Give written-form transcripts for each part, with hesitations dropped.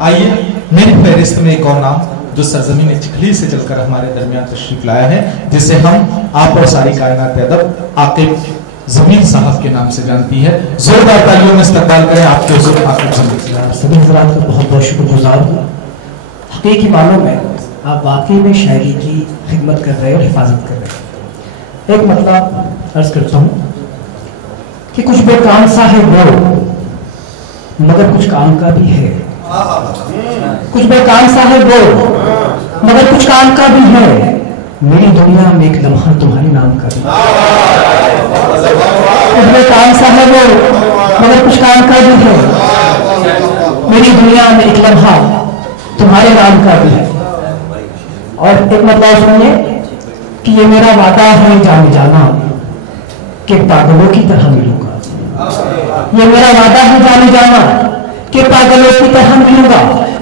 آئیے میری فہرست میں ایک اور نام جو سرزمین چکھلی سے چل کر ہمارے درمیان تشریف لایا ہے، جسے ہم آپ اور ساری کائنات ادب عاقب ضمیر صاحب کے نام سے جانتی ہے. زوردار تالیوں میں استقبال کریں آپ کے حضور عاقب ضمیر. سبھی حضرات کا بہت بہت شکر گزار ہوں. حقیقی معنوں میں آپ واقعی میں شاعری کی خدمت کر رہے اور حفاظت کر رہے ہیں. ایک مطلب عرض کرتا ہوں کہ کچھ بے کام سا ہے وہ مگر کچھ کام کا بھی ہے. کچھ بے کام سا ہے وہ مگر کچھ کام کا بھی ہے. میری دنیا میں ایک لمحہ تمہارے نام کا بھی. کچھ بے کام سا ہے وہ مگر کچھ کام کا بھی ہے. میری دنیا میں ایک لمحہ تمہارے نام کا بھی ہے. اور ایک مطلب سنیے کہ یہ میرا وعدہ ہے جان جانا کہ پاگلوں کی طرح ملوں گا. یہ میرا وعدہ ہے جان جانا کہ پاگلوں کی طرح ملوں گا.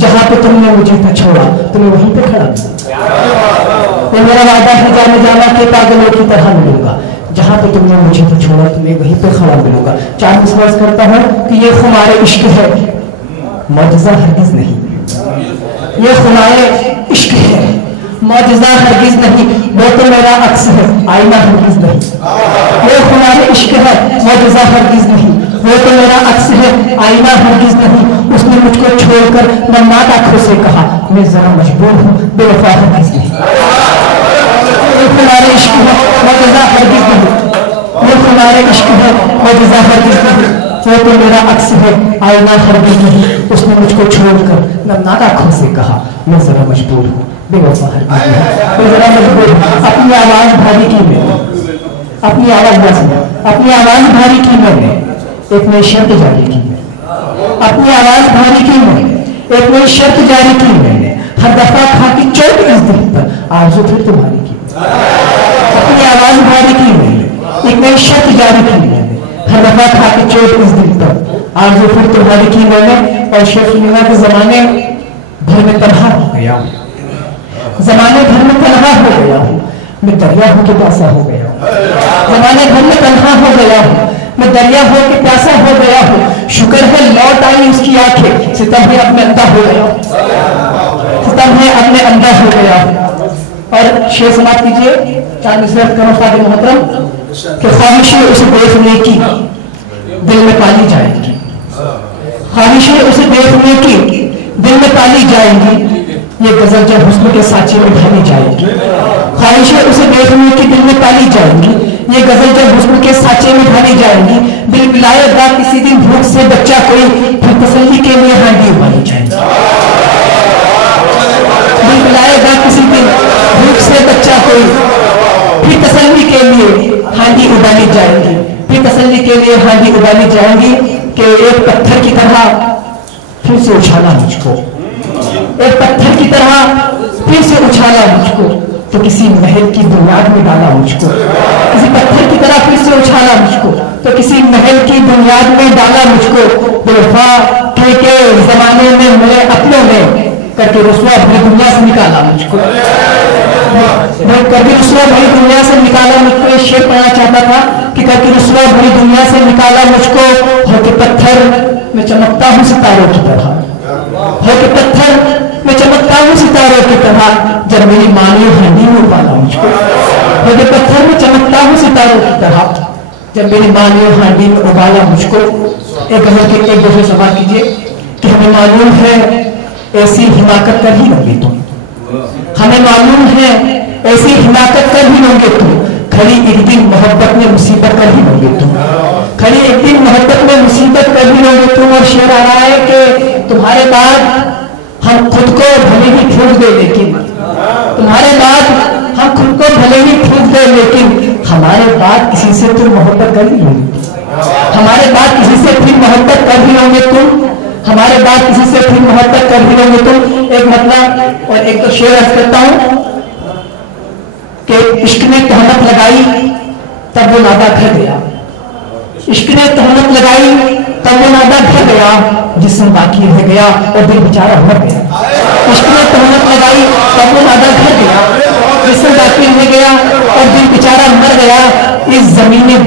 جہاں پہ تم نے مجھے پہ چھوڑا تمہیں وہیں پہ کھڑا ملوں. یہ میرا وعدہ ہے جان جانا کہ پاگلوں کی طرح ملوں گا. جہاں پہ تم نے مجھے پہ چھوڑا تمہیں وہیں پہ کھڑا ملوں گا. چار مسواس کرتا ہوں کہ یہ خمار عشق ہے معجزہ ہرگز نہیں. یہ خمار عشق ہے معجزہ ہرگز نہیں. وہ تو میرا عکس ہے آئینہ ہرگز نہیں. یہ خمار عشق ہے معجزہ ہرگز نہیں. وہ تو میرا عکس ہے آئینہ ہرگز نہیں. اس نے مجھ کو چھوڑ کر نمناک آنکھوں سے کہا میں ذرا مجبور ہوں بے وفا ہرگز نہیں. یہ خمار عشق ہے معجزہ ہرگز نہیں. یہ خمار عشق ہے معجزہ ہرگز نہیں. وہ تو میرا عکس ہے آئینہ ہرگز نہیں. اس نے مجھ کو چھوڑ کر نمناک آنکھوں سے کہا میں ذرا مجبور ہوں بے وفا ہرگز نہیں. میں ذرا مجبور ہوں. اپنی آواز بھاری کی میں اپنی آواز بھاری کی میں نے ایک نئی شرط جاری کی. اپنی آواز بھاری کی میں ایک نئی شرط جاری کی. میں نے ہر دفعہ کھا کی چوٹ اس دل پر آرزو پھر تمہاری کی. اپنی آواز بھاری کی میں ایک نئی شرط جاری کی. میں نے ہر دفعہ کھا کی چوٹ اس دل پر آرزو پھر تمہاری کی. میں نے اور شیخ مینا کے زمانے بھر میں تنہا ہو گیا ہوں. زمانے بھر میں تنہا ہو گیا ہوں. میں دریا ہو کے پیاسا ہو گیا ہوں. زمانے بھر میں تنہا ہو گیا ہوں. میں دریا ہو کے پیاسا ہو گیا ہوں. شکر ہے لوٹ آئی اس کی آنکھیں. ستم ہے اپنے اندھا ہو گیا ہوں. ستم ہے اپنے اندھا ہو گیا ہوں. اور شعر سماعت کیجیے چار نصرت کرو صاحب محترم کہ خواہشیں اسے دیکھنے کی دل میں پالی جائیں گی. خواہشیں اسے دیکھنے کی دل میں پالی جائیں گی. یہ غزل جب حسن کے سانچے میں ڈھالی جائے گی. خواہشیں اسے دیکھنے کی دل میں پالی جائیں گی. یہ غزل جب حسن کے سانچے میں ڈھالی جائیں گی. دل ملائے گا کسی دن بھوک سے بچہ کوئی پھر تسلی کے لیے ہانڈی ابالی جائیں گی. دل ملائے گا کسی دن بھوک سے بچہ کوئی پھر تسلی کے لیے ہانڈی ابالی جائیں گی. پھر تسلی کے لیے ہانڈی ابالی جائیں گی کہ ایک پتھر کی طرح پھر سے اچھالا مجھ کو. ایک پتھر کی طرح پھر سے اچھالا مجھ کو تو کسی محل کی بنیاد میں ڈالا مجھ کو. کسی پتھر کی طرح پھر سے اچھالا مجھ کو تو کسی محل کی بنیاد میں ڈالا مجھ کو. بے وفا کے زمانے میں ملے اپنوں نے کر کے رسوا بھری دنیا سے نکالا مجھ کو. کر کے رسوا بھری دنیا سے نکالا مجھ کو. یہ شعر پڑھنا چاہتا تھا کہ کر کے رسوا بھری دنیا سے نکالا مجھ کو. ہو کے پتھر میں چمکتا ہوں ستاروں کی طرح. ہو کے پتھر میں چمکتا ہوں ستاروں کی طرح جب میری ماں نے ہانڈی میں ابالا مجھ کو. ہو کے پتھر میں چمکتا ہوں ستاروں کی طرح جب میری ماں نے ہانڈی میں ابالا مجھ کو. ایک غزل کے ایک دوسرے سوال کیجیے کہ ہمیں معلوم ہے ایسی حماقت کر ہی لوگے تم. ہمیں معلوم ہے ایسی حماقت کر ہی لوگے تم. کھڑی ایک دن محبت میں مصیبت کر ہی لوگے تم. کھڑی ایک دن محبت میں مصیبت کر ہی لوگے تم. اور شعر آ رہا ہے کہ تمہارے بعد ہم خود کو بھلے ہی پھونک دے لیکن تمہارے بعد ہم خود کو بھلے ہی پھونک دے لیکن ہمارے بعد کسی سے تم محبت کر ہی لوگے. ہمارے بعد کسی سے پھر محبت کر ہی لوگے تم. ہمارے بعد کسی سے پھر محبت کر ہی لوگے تم. ایک مطلب اور ایک تو شعر عرض کرتا ہوں کہ عشق نے تہمت لگائی تب وہ نادا گھر گیا. عشق نے تہمت لگائی تب وہ نادا گھر گیا. جسم باقی رہ گیا اور دل بیچارہ مر گیا. عشق نے تہمت لگائی تب وہ نادا گھر گیا. جسم باقی رہ گیا اور دل بیچارہ مر گیا. اس زمین